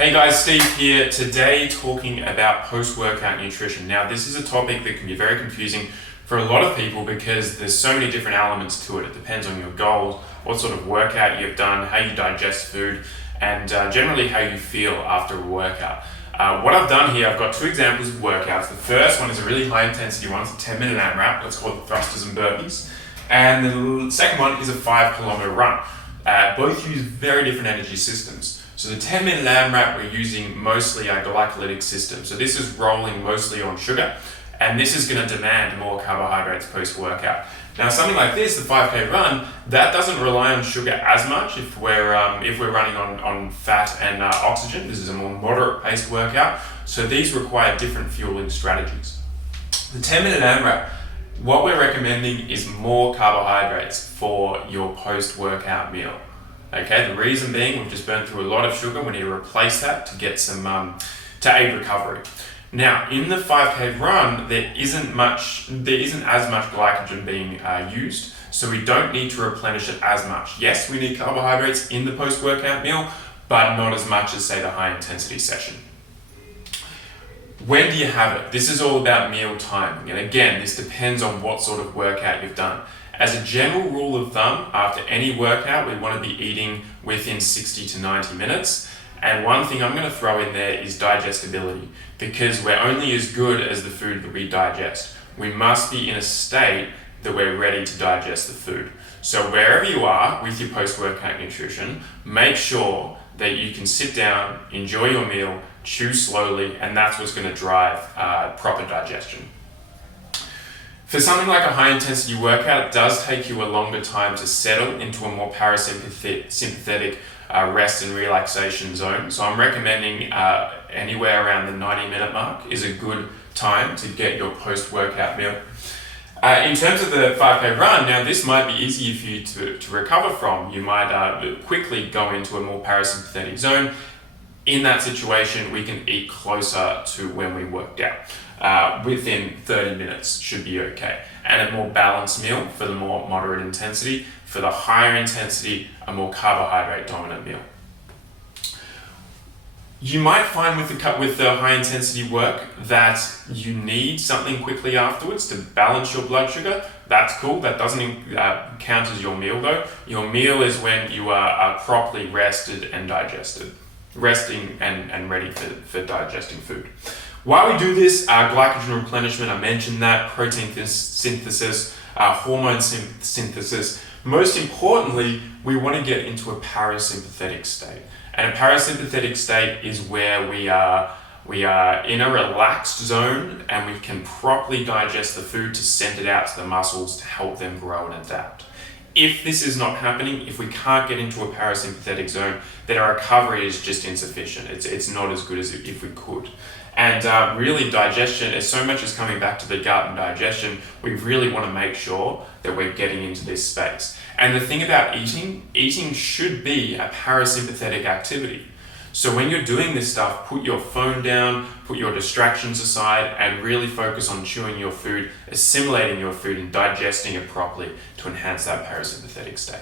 Hey guys, Steve here. Today talking about post-workout nutrition. Now this is a topic that can be very confusing for a lot of people because there's so many different elements to it. It depends on your goals, what sort of workout you've done, how you digest food, and generally how you feel after a workout. What I've done here, I've got two examples of workouts. The first one is a really high intensity one. It's a 10-minute AMRAP. Let's call it thrusters and burpees. And the second one is a 5-kilometer run. Both use very different energy systems. So the 10-minute AMRAP, we're using mostly a glycolytic system. So this is rolling mostly on sugar, and this is going to demand more carbohydrates post-workout. Now something like this, the 5K run, that doesn't rely on sugar as much if we're running on fat and oxygen. This is a more moderate paced workout. So these require different fueling strategies. The 10-minute AMRAP, what we're recommending is more carbohydrates for your post-workout meal. Okay, the reason being we've just burned through a lot of sugar. We need to replace that to get some to aid recovery. Now, in the 5K run, there isn't as much glycogen being used, so we don't need to replenish it as much. Yes, we need carbohydrates in the post-workout meal, but not as much as, say, the high-intensity session. When do you have it? This is all about meal timing, and again, this depends on what sort of workout you've done. As a general rule of thumb, after any workout, we want to be eating within 60 to 90 minutes. And one thing I'm going to throw in there is digestibility, because we're only as good as the food that we digest. We must be in a state that we're ready to digest the food. So wherever you are with your post-workout nutrition, make sure that you can sit down, enjoy your meal, chew slowly, and that's what's going to drive proper digestion. For something like a high-intensity workout, it does take you a longer time to settle into a more parasympathetic rest and relaxation zone. So I'm recommending anywhere around the 90-minute mark is a good time to get your post-workout meal. In terms of the 5K run, now this might be easier for you to recover from. You might quickly go into a more parasympathetic zone. In that situation, we can eat closer to when we worked out. Within 30 minutes should be okay. And a more balanced meal for the more moderate intensity. For the higher intensity, a more carbohydrate dominant meal. You might find with the high intensity work that you need something quickly afterwards to balance your blood sugar. That's cool. That doesn't count as your meal though. Your meal is when you are properly rested and digested. Resting and ready for digesting food. While we do this, glycogen replenishment, I mentioned that, protein synthesis, hormone synthesis. Most importantly, we want to get into a parasympathetic state. And a parasympathetic state is where we are in a relaxed zone and we can properly digest the food to send it out to the muscles to help them grow and adapt. If this is not happening, if we can't get into a parasympathetic zone, then our recovery is just insufficient. It's not as good as if we could. And really digestion, as so much as coming back to the gut and digestion, we really want to make sure that we're getting into this space. And the thing about eating should be a parasympathetic activity. So when you're doing this stuff, put your phone down, put your distractions aside, and really focus on chewing your food, assimilating your food, and digesting it properly to enhance that parasympathetic state.